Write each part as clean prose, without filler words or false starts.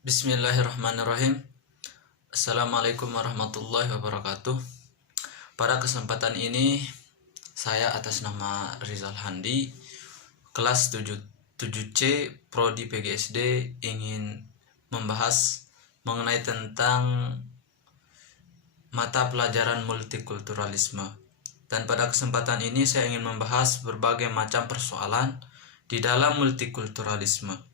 Bismillahirrahmanirrahim. Assalamualaikum warahmatullahi wabarakatuh. Pada kesempatan ini saya atas nama Rizal Handi, kelas 7C Prodi PGSD, ingin membahas mengenai tentang mata pelajaran multikulturalisme. Dan pada kesempatan ini saya ingin membahas berbagai macam persoalan di dalam multikulturalisme.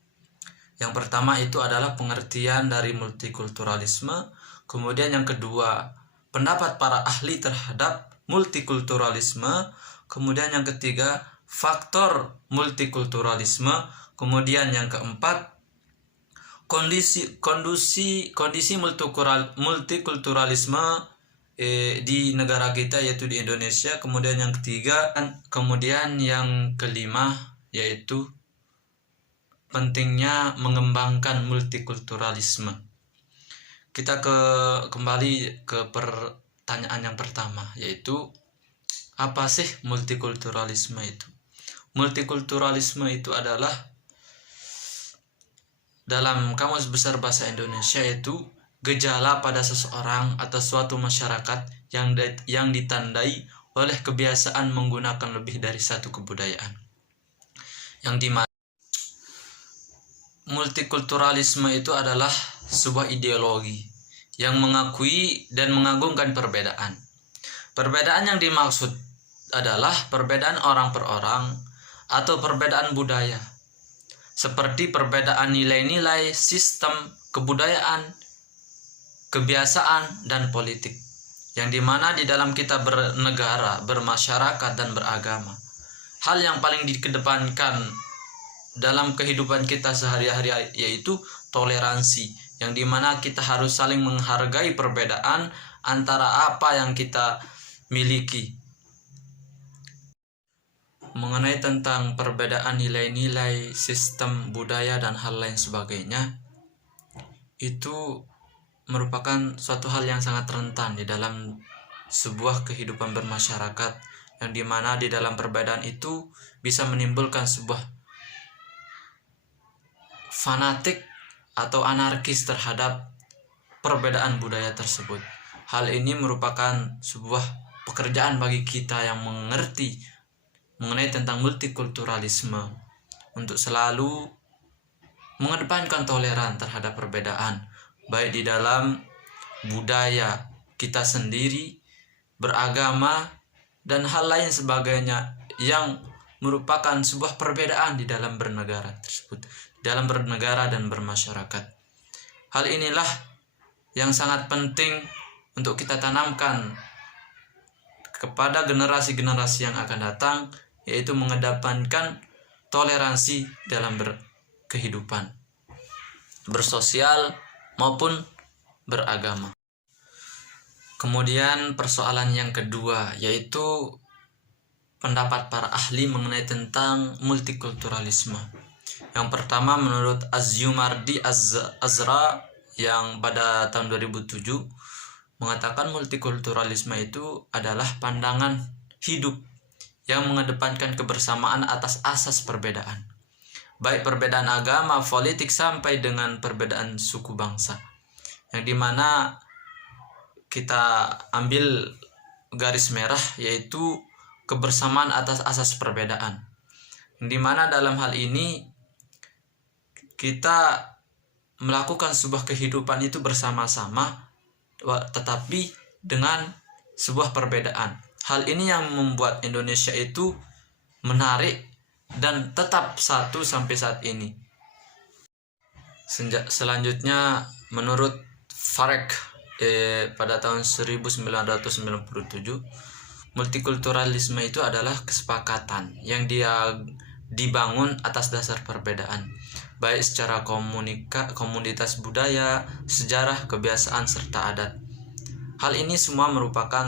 Yang pertama itu adalah pengertian dari multikulturalisme. Kemudian yang kedua, pendapat para ahli terhadap multikulturalisme. Kemudian yang ketiga, faktor multikulturalisme. Kemudian yang keempat, kondisi multikulturalisme di negara kita, yaitu di Indonesia. Kemudian yang ketiga, kemudian yang kelima yaitu pentingnya mengembangkan multikulturalisme. Kita kembali ke pertanyaan yang pertama, yaitu apa sih multikulturalisme itu? Multikulturalisme itu adalah, dalam Kamus Besar Bahasa Indonesia, itu gejala pada seseorang atau suatu masyarakat yang ditandai oleh kebiasaan menggunakan lebih dari satu kebudayaan, yang dimana multikulturalisme itu adalah sebuah ideologi yang mengakui dan mengagungkan perbedaan. Perbedaan yang dimaksud adalah perbedaan orang per orang atau perbedaan budaya, seperti perbedaan nilai-nilai, sistem, kebudayaan, kebiasaan, dan politik, yang dimana di dalam kita bernegara, bermasyarakat, dan beragama, hal yang paling dikedepankan dalam kehidupan kita sehari-hari yaitu toleransi, yang dimana kita harus saling menghargai perbedaan antara apa yang kita miliki. Mengenai tentang perbedaan nilai-nilai, sistem, budaya, dan hal lain sebagainya, itu merupakan suatu hal yang sangat rentan di dalam sebuah kehidupan bermasyarakat, yang dimana di dalam perbedaan itu bisa menimbulkan sebuah fanatik atau anarkis terhadap perbedaan budaya tersebut. Hal ini merupakan sebuah pekerjaan bagi kita yang mengerti mengenai tentang multikulturalisme, untuk selalu mengedepankan toleran terhadap perbedaan, baik di dalam budaya kita sendiri, beragama, dan hal lain sebagainya yang merupakan sebuah perbedaan di dalam bernegara tersebut, dalam bernegara dan bermasyarakat. Hal inilah yang sangat penting untuk kita tanamkan kepada generasi-generasi yang akan datang, yaitu mengedepankan toleransi dalam berkehidupan, bersosial maupun beragama. Kemudian persoalan yang kedua yaitu pendapat para ahli mengenai tentang multikulturalisme. Yang pertama, menurut Azyumardi Azra yang pada tahun 2007 mengatakan multikulturalisme itu adalah pandangan hidup yang mengedepankan kebersamaan atas asas perbedaan, baik perbedaan agama, politik, sampai dengan perbedaan suku bangsa, yang dimana kita ambil garis merah yaitu kebersamaan atas asas perbedaan, yang dimana dalam hal ini kita melakukan sebuah kehidupan itu bersama-sama, tetapi dengan sebuah perbedaan. Hal ini yang membuat Indonesia itu menarik dan tetap satu sampai saat ini. Selanjutnya, menurut Farek pada tahun 1997, multikulturalisme itu adalah kesepakatan yang dia dibangun atas dasar perbedaan, baik secara komunitas budaya, sejarah, kebiasaan, serta adat. Hal ini semua merupakan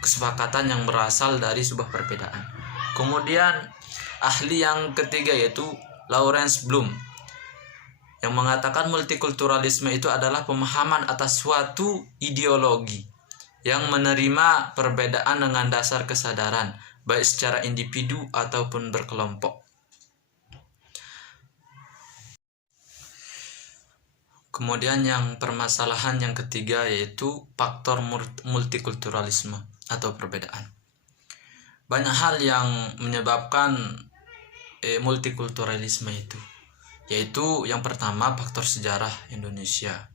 kesepakatan yang berasal dari sebuah perbedaan. Kemudian ahli yang ketiga yaitu Lawrence Bloom, yang mengatakan multikulturalisme itu adalah pemahaman atas suatu ideologi yang menerima perbedaan dengan dasar kesadaran, baik secara individu ataupun berkelompok. Kemudian yang permasalahan yang ketiga yaitu faktor multikulturalisme atau perbedaan. Banyak hal yang menyebabkan multikulturalisme itu, yaitu yang pertama faktor sejarah Indonesia.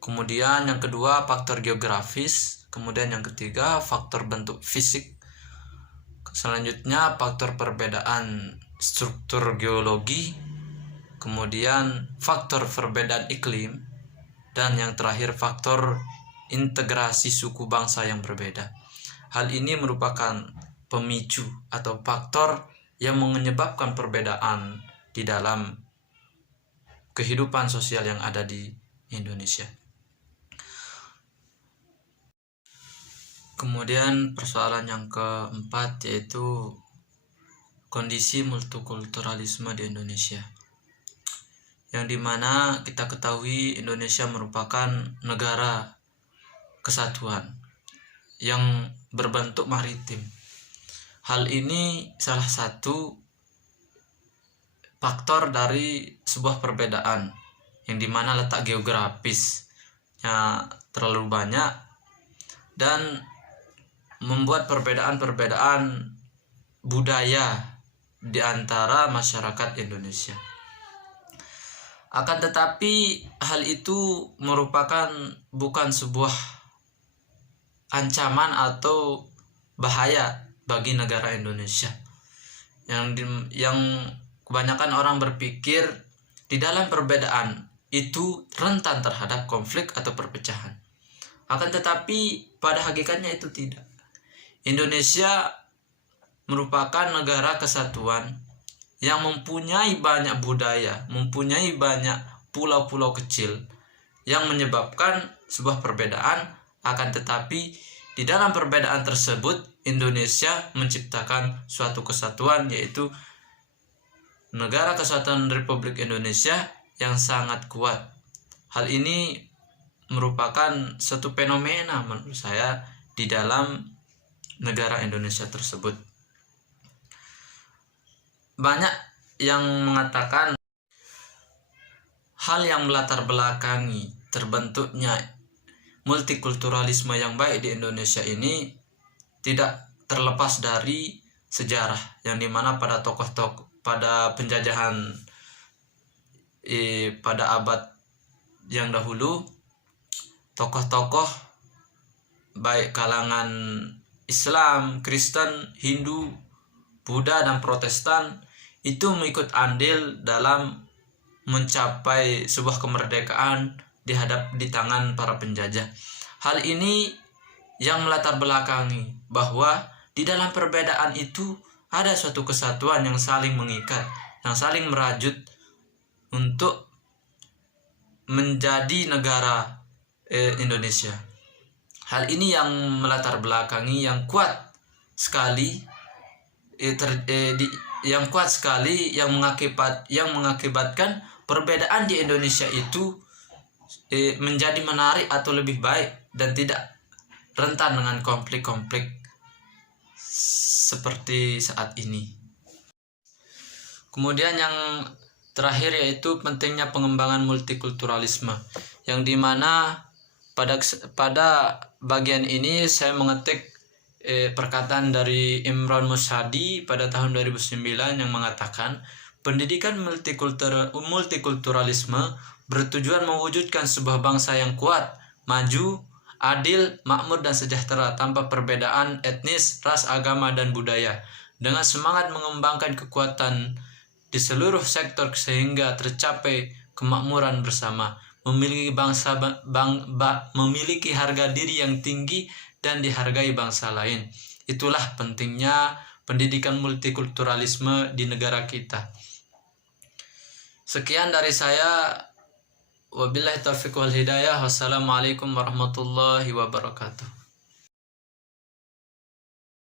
Kemudian yang kedua faktor geografis, kemudian yang ketiga faktor bentuk fisik. Selanjutnya faktor perbedaan struktur geologi, kemudian faktor perbedaan iklim, dan yang terakhir faktor integrasi suku bangsa yang berbeda. Hal ini merupakan pemicu atau faktor yang menyebabkan perbedaan di dalam kehidupan sosial yang ada di Indonesia. Kemudian persoalan yang keempat yaitu kondisi multikulturalisme di Indonesia, yang dimana kita ketahui Indonesia merupakan negara kesatuan yang berbentuk maritim. Hal ini salah satu faktor dari sebuah perbedaan, yang dimana letak geografisnya terlalu banyak dan membuat perbedaan-perbedaan budaya di antara masyarakat Indonesia. Akan tetapi hal itu merupakan bukan sebuah ancaman atau bahaya bagi negara Indonesia. Yang kebanyakan orang berpikir di dalam perbedaan itu rentan terhadap konflik atau perpecahan. Akan tetapi pada hakikatnya itu tidak. Indonesia merupakan negara kesatuan yang mempunyai banyak budaya, mempunyai banyak pulau-pulau kecil yang menyebabkan sebuah perbedaan. Akan tetapi di dalam perbedaan tersebut Indonesia menciptakan suatu kesatuan, yaitu Negara Kesatuan Republik Indonesia yang sangat kuat. Hal ini merupakan satu fenomena menurut saya di dalam negara Indonesia tersebut. Banyak yang mengatakan hal yang melatar belakangi terbentuknya multikulturalisme yang baik di Indonesia ini tidak terlepas dari sejarah, yang dimana pada tokoh-tokoh pada penjajahan pada abad yang dahulu, tokoh-tokoh baik kalangan Islam, Kristen, Hindu, Buddha, dan Protestan itu mengikut andil dalam mencapai sebuah kemerdekaan di tangan para penjajah. Hal ini yang melatar belakangi bahwa di dalam perbedaan itu ada suatu kesatuan yang saling mengikat, yang saling merajut untuk menjadi negara Indonesia. Hal ini yang melatar belakangi yang kuat sekali yang mengakibatkan perbedaan di Indonesia itu menjadi menarik atau lebih baik dan tidak rentan dengan konflik-konflik seperti saat ini. Kemudian yang terakhir yaitu pentingnya pengembangan multikulturalisme, yang dimana pada bagian ini saya mengetik perkataan dari Imran Mushadi pada tahun 2009 yang mengatakan pendidikan multikulturalisme bertujuan mewujudkan sebuah bangsa yang kuat, maju, adil, makmur, dan sejahtera tanpa perbedaan etnis, ras, agama, dan budaya, dengan semangat mengembangkan kekuatan di seluruh sektor sehingga tercapai kemakmuran bersama, memiliki harga diri yang tinggi dan dihargai bangsa lain. Itulah pentingnya pendidikan multikulturalisme di negara kita. Sekian dari saya. Wabillahi taufiq wal hidayah. Wassalamualaikum warahmatullahi wabarakatuh.